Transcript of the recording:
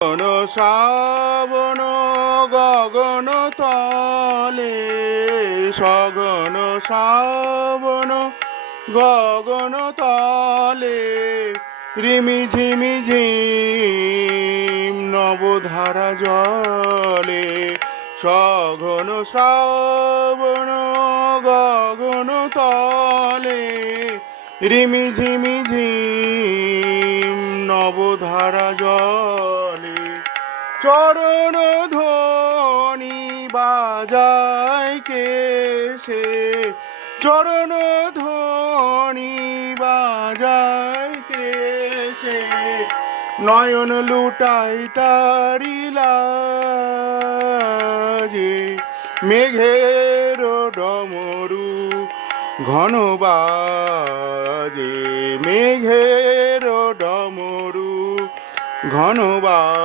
ঘন শ্রাবণ গগন তলে, সঘন শ্রাবণ গগন তলে, রিমি ঝিমি ঝিম নবধারা জলে। সঘন শ্রাবণ গগন তলে, রিমি ঝিমি ঝিম নবধারা জলে। চরণ ধ্বনি বাজায় কেশে, চরণ ধ্বনি বাজায় কেশে, নয়ন লুটাই তারিলা যে। মেঘের ডমরু ঘন বাজে, মেঘের ডমরু ঘন বাজে।